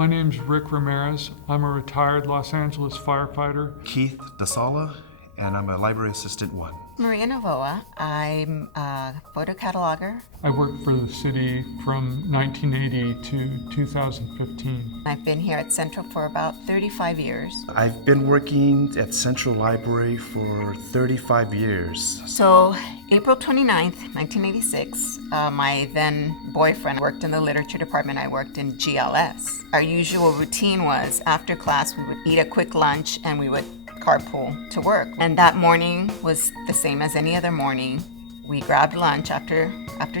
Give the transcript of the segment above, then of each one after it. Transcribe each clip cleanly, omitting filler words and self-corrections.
My name's Rick Ramirez. I'm a retired Los Angeles firefighter. Keith DeSala, and I'm a library assistant 1. Maria Novoa. I'm a photo cataloger. I worked for the city from 1980 to 2015. I've been here at Central for about 35 years. I've been working at Central Library for 35 years. So, April 29th, 1986, my then boyfriend worked in the literature department. I worked in GLS. Our usual routine was after class, we would eat a quick lunch and we would carpool to work. And that morning was the same as any other morning. We grabbed lunch after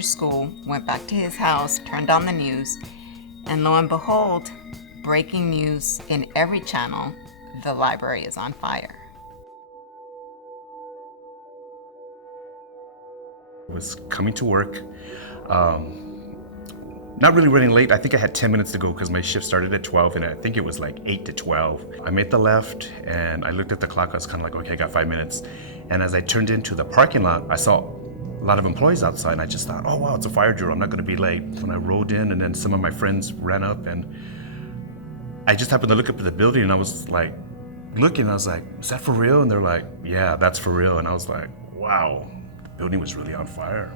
school, went back to his house, turned on the news, and lo and behold, breaking news in every channel, the library is on fire. I was coming to work, not really running late. I think I had 10 minutes to go because my shift started at 12 and I think it was like 8 to 12. I made the left and I looked at the clock. I was kind of like, okay, I got 5 minutes. And as I turned into the parking lot, I saw a lot of employees outside and I just thought, oh wow, it's a fire drill. I'm not gonna be late. When I rolled in and then some of my friends ran up and I just happened to look up at the building and I was like, looking, I was like, is that for real? And they're like, yeah, that's for real. And I was like, wow, the building was really on fire.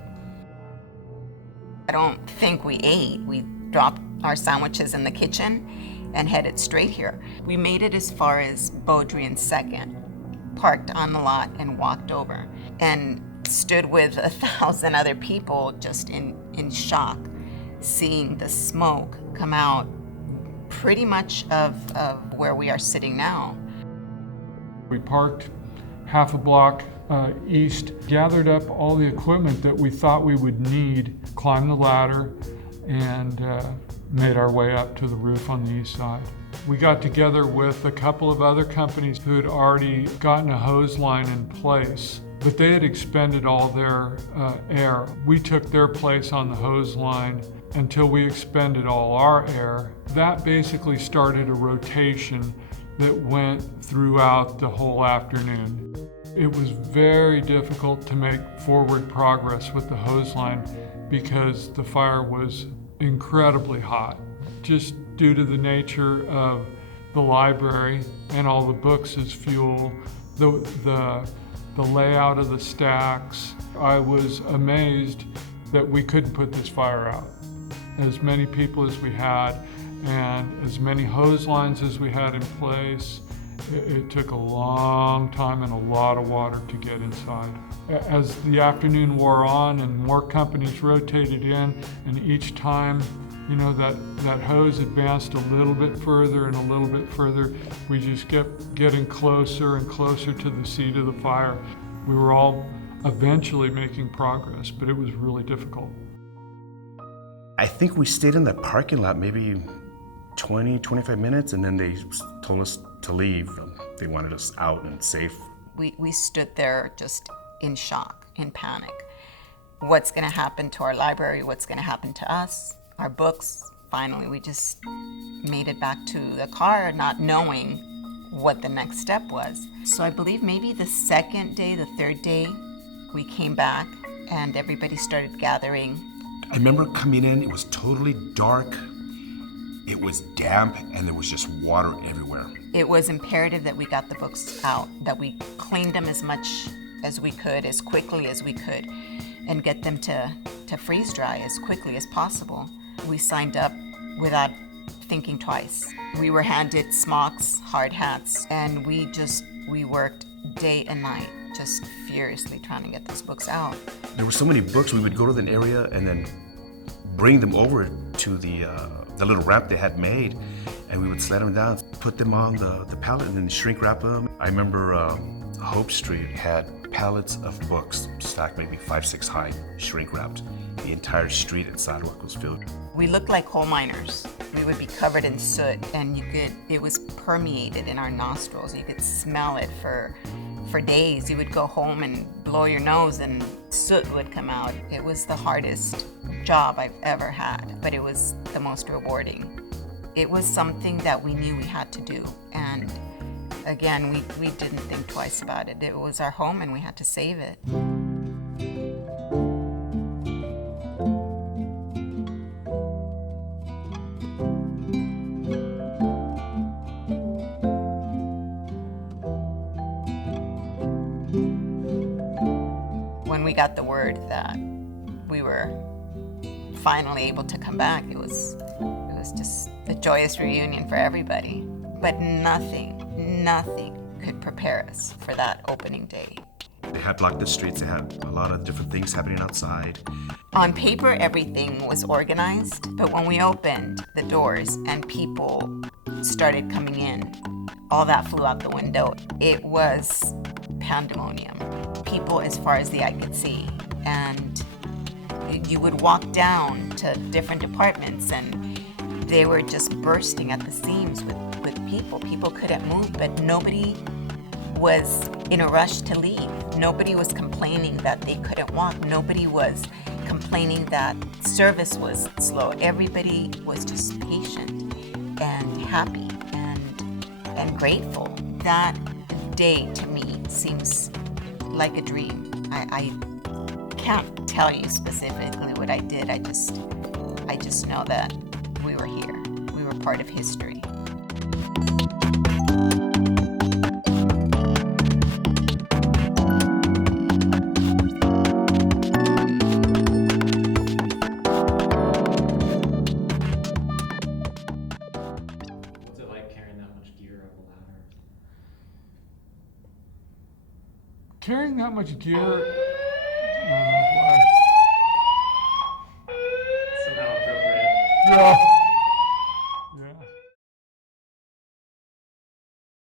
I don't think we ate. We dropped our sandwiches in the kitchen and headed straight here. We made it as far as Beaudry and 2nd, parked on the lot and walked over and stood with 1,000 other people just in shock, seeing the smoke come out pretty much of where we are sitting now. We parked half a block east, gathered up all the equipment that we thought we would need, climbed the ladder, and made our way up to the roof on the east side. We got together with a couple of other companies who had already gotten a hose line in place, but they had expended all their air. We took their place on the hose line until we expended all our air. That basically started a rotation that went throughout the whole afternoon. It was very difficult to make forward progress with the hose line because the fire was incredibly hot, just due to the nature of the library and all the books as fuel, the layout of the stacks. I was amazed that we couldn't put this fire out. As many people as we had and as many hose lines as we had in place, it took a long time and a lot of water to get inside. As the afternoon wore on and more companies rotated in, and each time, you know, that hose advanced a little bit further and a little bit further, we just kept getting closer and closer to the seat of the fire. We were all eventually making progress, but it was really difficult. I think we stayed in the parking lot maybe 20, 25 minutes, and then they told us to leave. They wanted us out and safe. We stood there just in shock, in panic. What's gonna happen to our library? What's gonna happen to us? Our books? Finally, we just made it back to the car, not knowing what the next step was. So I believe maybe the 2nd day, the 3rd day, we came back and everybody started gathering. I remember coming in, it was totally dark. It was damp and there was just water everywhere. It was imperative that we got the books out, that we cleaned them as much as we could, as quickly as we could, and get them to freeze dry as quickly as possible. We signed up without thinking twice. We were handed smocks, hard hats, and we worked day and night, just furiously trying to get those books out. There were so many books, we would go to an area and then bring them over to the little ramp they had made, and we would sled them down, put them on the pallet, and then shrink wrap them. I remember Hope Street had pallets of books stacked maybe 5, 6 high, shrink wrapped. The entire street and sidewalk was filled. We looked like coal miners. We would be covered in soot, and it was permeated in our nostrils. You could smell it for days. You would go home and blow your nose and soot would come out. It was the hardest job I've ever had, but it was the most rewarding. It was something that we knew we had to do, and again, we didn't think twice about it. It was our home and we had to save it. when we got the word that we were finally able to come back, it was just a joyous reunion for everybody. But nothing could prepare us for that opening day. They had blocked the streets. They had a lot of different things happening outside. On paper, everything was organized, but when we opened the doors and people started coming in, all that flew out the window. It was pandemonium. People as far as the eye could see. And you would walk down to different departments and they were just bursting at the seams with people. People couldn't move, but nobody was in a rush to leave. Nobody was complaining that they couldn't walk. Nobody was complaining that service was slow. Everybody was just patient and happy and grateful. That day to me seems like a dream. I can't tell you specifically what I did. I just know that we were here. We were part of history. What's it like carrying that much gear up a ladder? Carrying that much gear, Somehow appropriate. well,